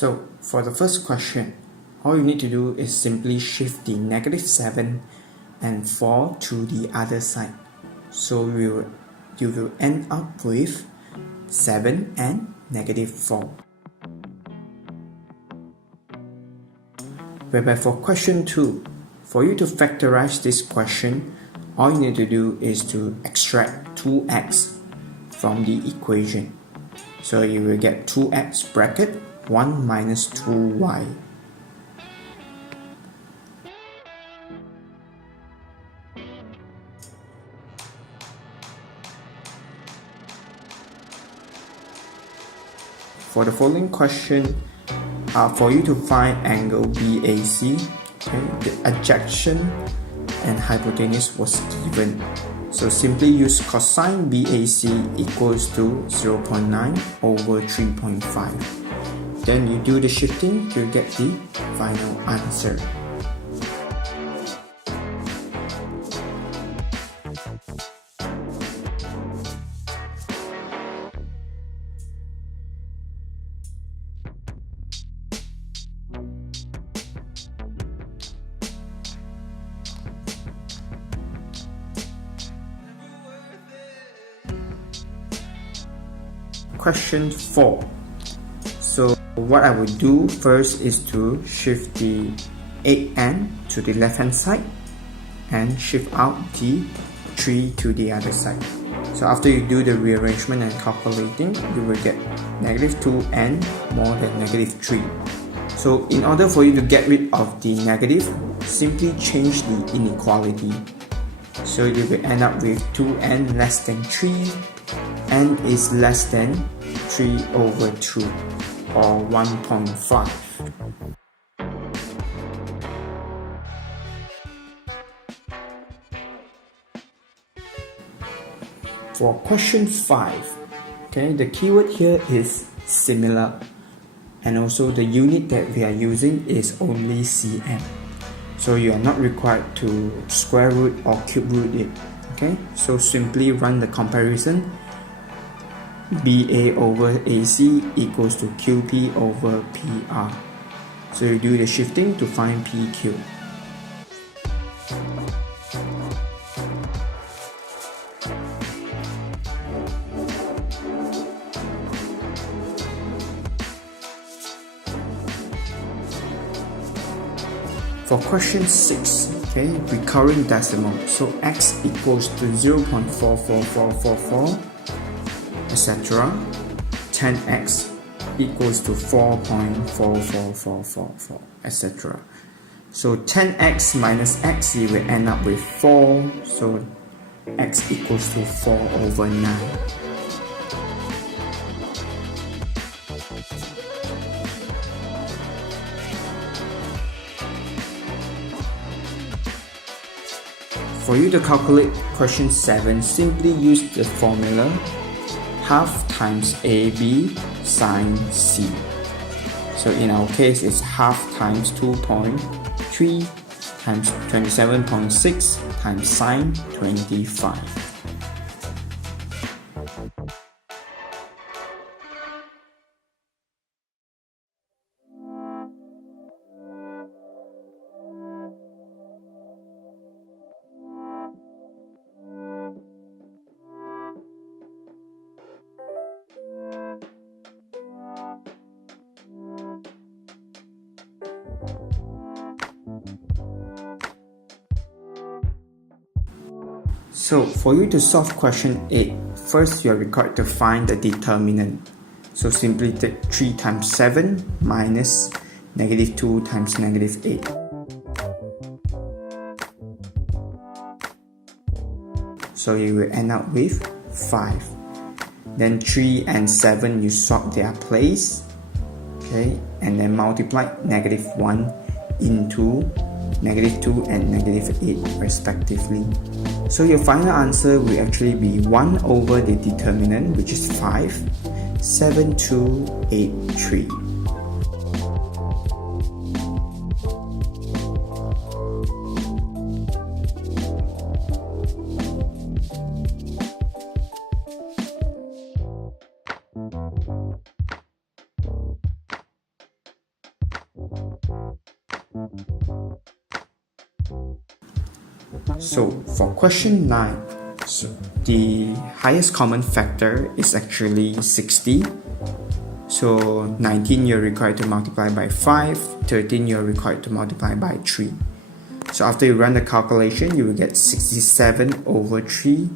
So for the first question, all you need to do is simply shift the -7 and 4 to the other side. So you will end up with 7 and -4. Whereby for question 2, for you to factorize this question, all you need to do is to extract 2x from the equation. So you will get 2x bracket 1 minus 2y. For the following question, for you to find angle BAC, okay, the adjacent and hypotenuse was given. So simply use cosine BAC equals to 0.9 over 3.5. Then you do the shifting to get the final answer. Question 4. So what I would do first is to shift the 8n to the left hand side and shift out the 3 to the other side. So after you do the rearrangement and calculating, you will get -2n more than -3. So in order for you to get rid of the negative, simply change the inequality. So you will end up with 2n less than 3, n is less than 3 over 2 or 1.5. For question 5, okay, the keyword here is similar, and also the unit that we are using is only cm. So you are not required to square root or cube root it. Okay, so simply run the comparison. BA over AC equals to QP over PR. So you do the shifting to find PQ. For question 6, okay, recurring decimal. So x equals to 0.44444, etc. 10x equals to 4.44444, etc. So 10x minus x, you will end up with 4. So x equals to 4 over 9. For you to calculate question 7, simply use the formula half times AB sine C. So in our case, it's half times 2.3 times 27.6 times sine 25. So for you to solve question 8, first you are required to find the determinant. So simply take 3 times 7 minus -2 times -8. So you will end up with 5. Then 3 and 7, you swap their place. Okay, and then multiply -1 into -2 and -8 respectively. So your final answer will actually be 1 over the determinant, which is 5, 7283. So for question 9, so the highest common factor is actually 60. So 19 you're required to multiply by 5, 13 you're required to multiply by 3. So after you run the calculation, you will get 67 over 3,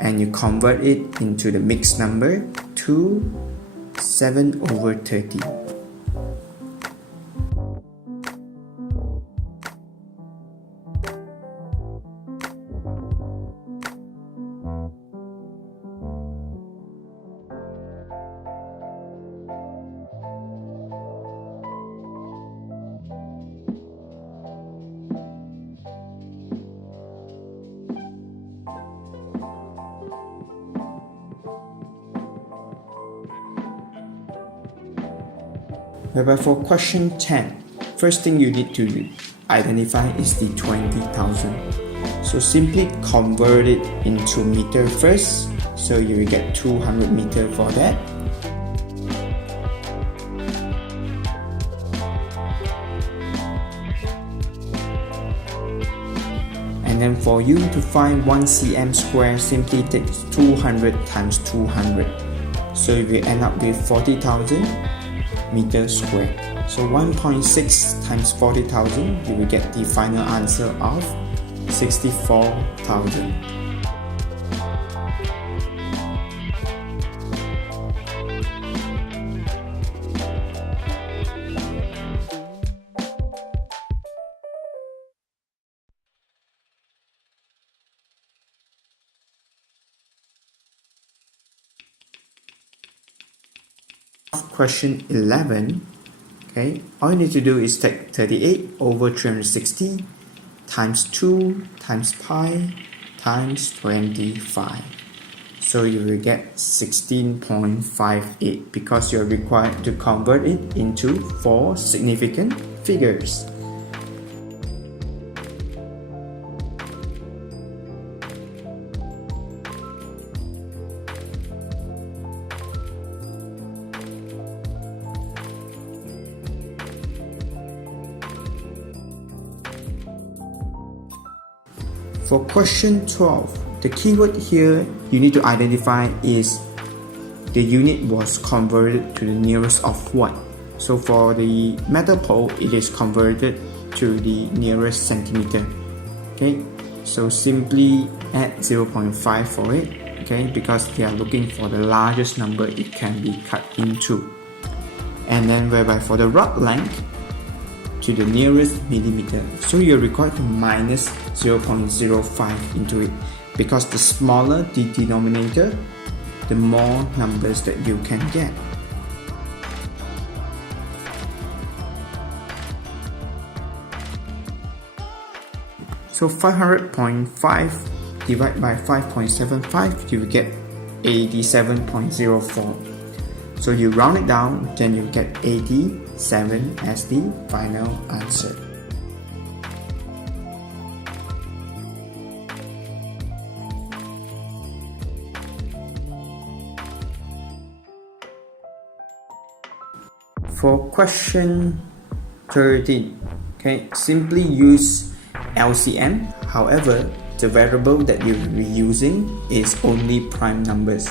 and you convert it into the mixed number to 7 over 30. Whereby for question 10, first thing you need to identify is the 20,000. So simply convert it into meter first. So you will get 200 meter for that. And then for you to find 1 cm square, simply take 200 times 200. So you will end up with 40,000 meters square. So 1.6 times 40,000, you will get the final answer of 64,000. Question 11, okay, all you need to do is take 38 over 360 times 2 times pi times 25. So you will get 16.58 because you're required to convert it into 4 significant figures. For question 12, the keyword here you need to identify is the unit was converted to the nearest of what. So for the metal pole, it is converted to the nearest centimeter. Okay, so simply add 0.5 for it. Okay, because we are looking for the largest number it can be cut into. And then whereby for the rod length, to the nearest millimeter. So you're required to minus 0.05 into it, because the smaller the denominator, the more numbers that you can get. So 500.5 divided by 5.75, you will get 87.04. So you round it down, then you get 87 as the final answer. For question 13, okay, simply use LCM. However, the variable that you will be using is only prime numbers.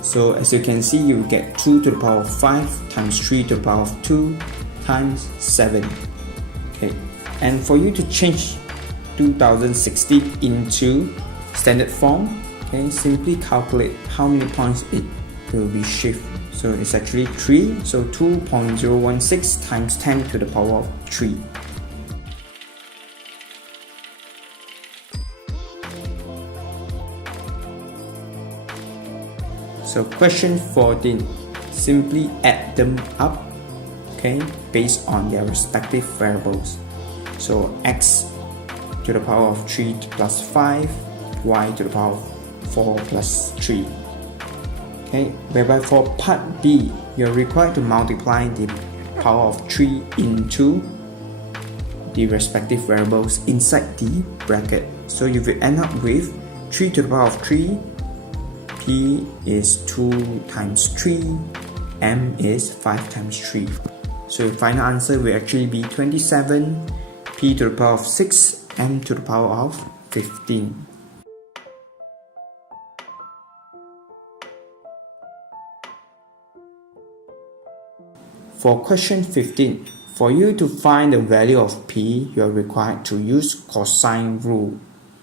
So as you can see, you get 2 to the power of 5 times 3 to the power of 2 times 7. Okay, and for you to change 2060 into standard form, okay, simply calculate how many points it will be shift. So it's actually 3, so 2.016 times 10 to the power of 3. So question 14, simply add them up okay, based on their respective variables. So x to the power of 3 plus 5, y to the power of 4 plus 3. Okay, whereby for part B, you're required to multiply the power of 3 into the respective variables inside the bracket. So you will end up with 3 to the power of 3, p is 2 times 3, m is 5 times 3. So your final answer will actually be 27, p to the power of 6, m to the power of 15. For question 15, for you to find the value of p, you are required to use cosine rule.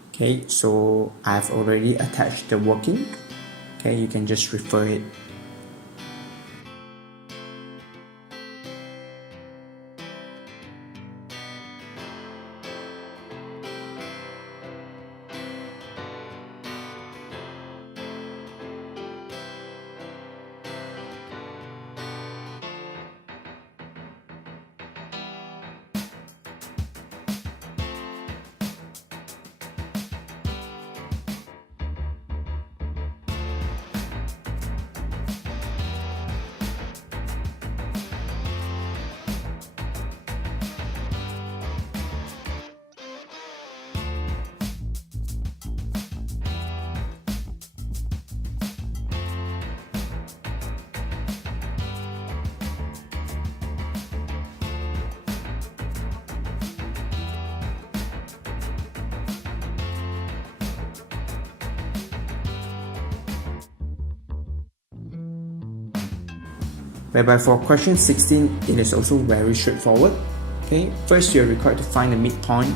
Okay, so I've already attached the working. Okay, you can just refer it. Whereby for question 16, it is also very straightforward. Okay, first you're required to find the midpoint,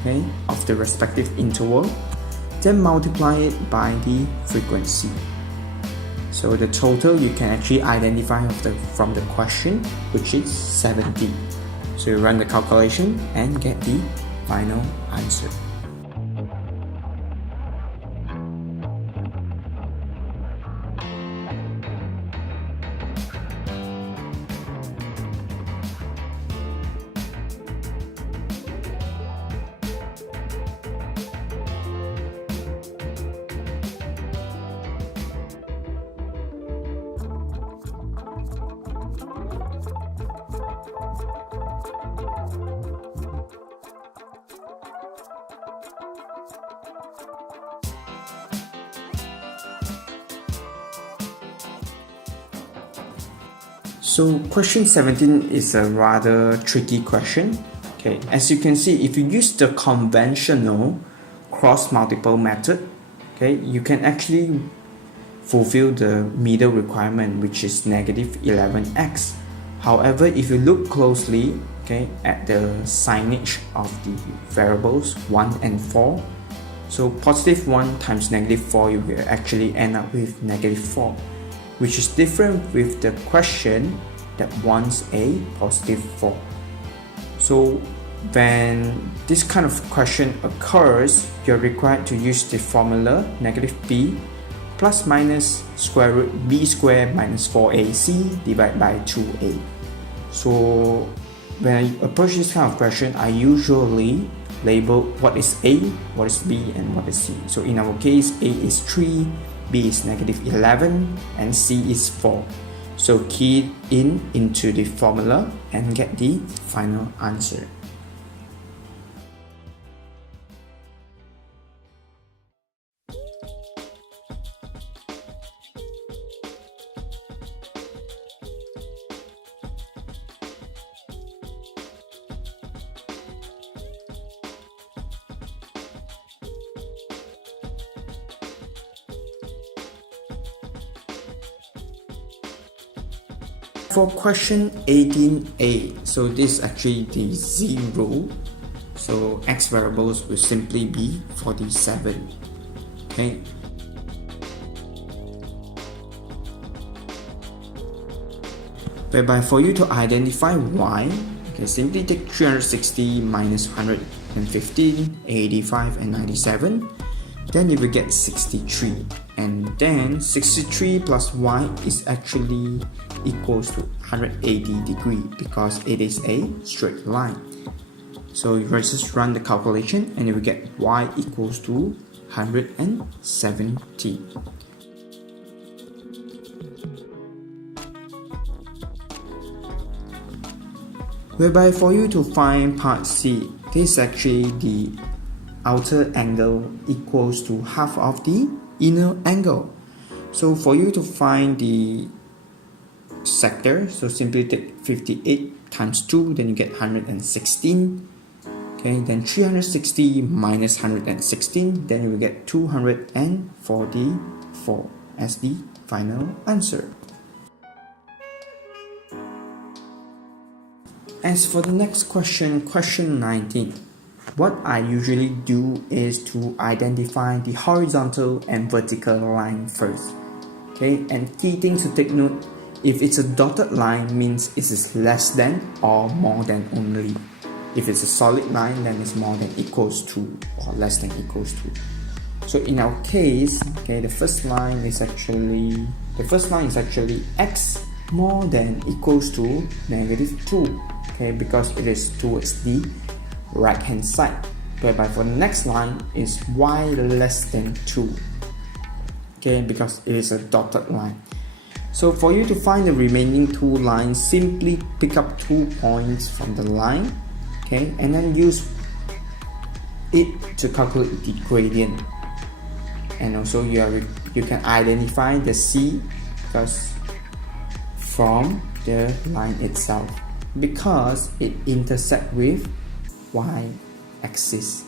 okay, of the respective interval, then multiply it by the frequency. So the total you can actually identify from the question, which is 70. So you run the calculation and get the final answer. So question 17 is a rather tricky question. Okay, as you can see, if you use the conventional cross-multiple method, okay, you can actually fulfill the middle requirement, which is negative 11x. However, if you look closely, okay, at the signage of the variables 1 and 4, so positive 1 times negative 4, you will actually end up with negative 4, which is different with the question that wants a positive 4. So when this kind of question occurs, you're required to use the formula negative b plus minus square root b squared minus 4ac divided by 2a. So when I approach this kind of question, I usually label what is a, what is b, and what is c. So in our case, a is 3, b is negative 11, and c is 4. So key in into the formula and get the final answer. For question 18a, so this is actually the z rule. So x variables will simply be 47. Okay. Whereby for you to identify y, okay, simply take 360 minus 115, 85, and 97. Then you will get 63. and then 63 plus y is actually equals to 180 degree because it is a straight line. So you just run the calculation and you will get y equals to 170. Whereby for you to find part C, this is actually the outer angle equals to half of the inner angle. So for you to find the sector, so simply take 58 times 2, then you get 116. Okay, then 360 minus 116, then you will get 244 as the final answer. As for the next question, question 19. What I usually do is to identify the horizontal and vertical line first. Okay, and key thing to take note, if it's a dotted line means it is less than or more than only. If it's a solid line, then it's more than equals to or less than equals to. So in our case, okay, the first line is actually x more than equals to negative 2. Okay, because it is towards the right hand side. Whereby for the next line is y less than 2. Okay, because it is a dotted line. So for you to find the remaining two lines, simply pick up 2 points from the line, okay, and then use it to calculate the gradient. And also you can identify the C because from the line itself, because it intersects with y axis.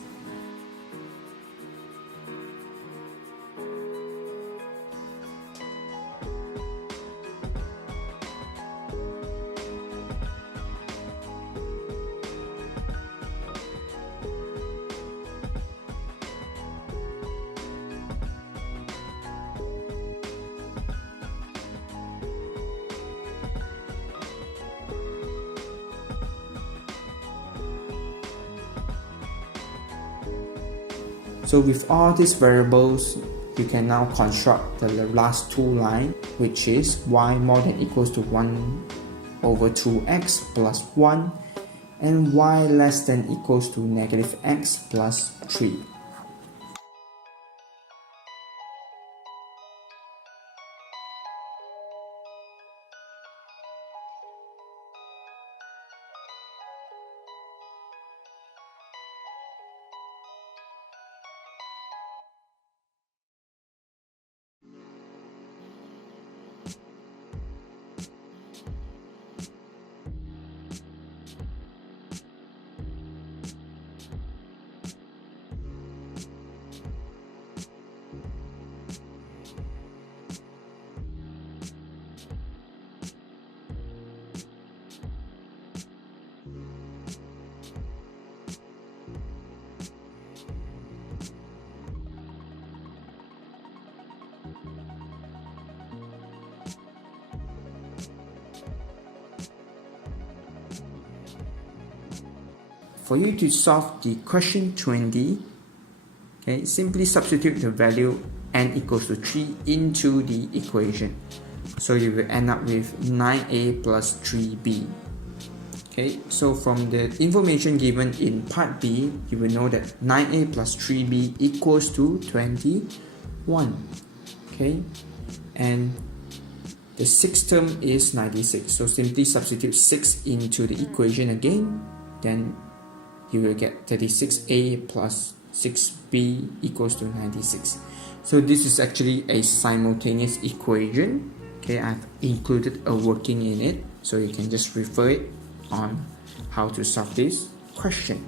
So with all these variables, you can now construct the last two lines, which is y more than equals to 1 over 2x plus 1 and y less than equals to negative x plus 3. For you to solve the question 20, okay, simply substitute the value n equals to 3 into the equation. So you will end up with 9a plus 3b. Okay, so from the information given in part B, you will know that 9a plus 3b equals to 21. Okay, and the sixth term is 96. So simply substitute 6 into the equation again, then you will get 36a plus 6b equals to 96. So this is actually a simultaneous equation. Okay, I've included a working in it, so you can just refer it on how to solve this question.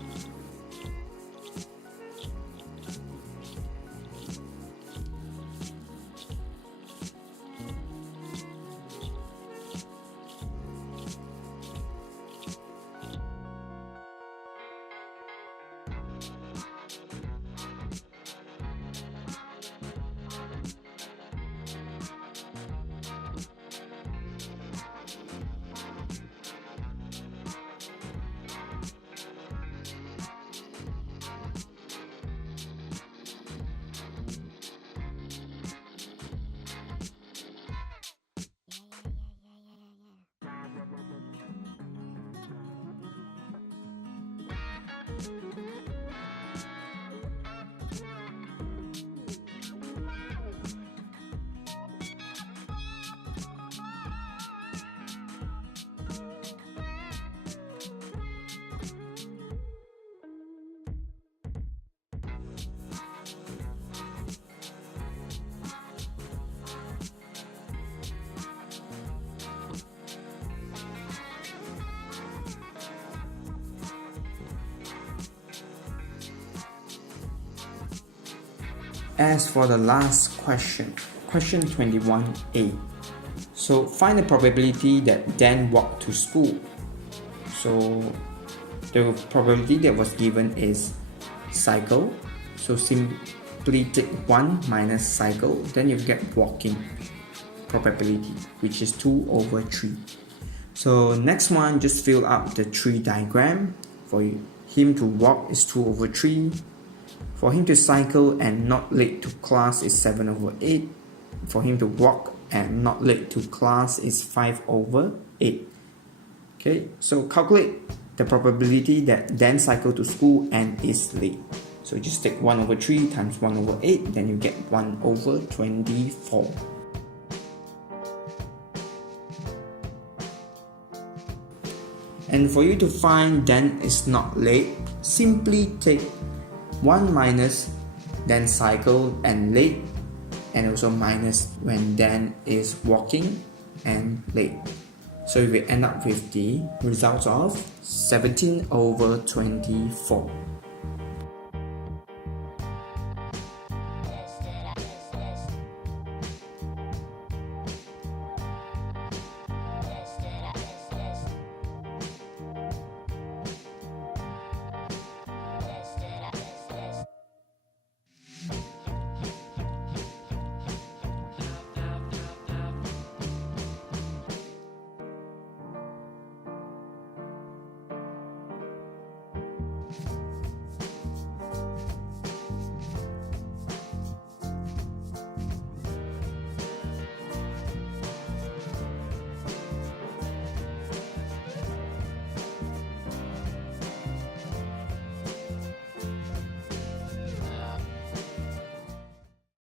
As for the last question, question 21a. So find the probability that Dan walked to school. So the probability that was given is cycle. So simply take 1 minus cycle, then you get walking probability, which is 2 over 3. So next one, just fill up the tree diagram. For him to walk is 2 over 3. For him to cycle and not late to class is 7 over 8. For him to walk and not late to class is 5 over 8. Okay, so calculate the probability that Dan cycle to school and is late. So just take 1 over 3 times 1 over 8, then you get 1 over 24. And for you to find Dan is not late, simply take 1 minus Dan cycle and late, and also minus when Dan is walking and late. So we end up with the result of 17 over 24.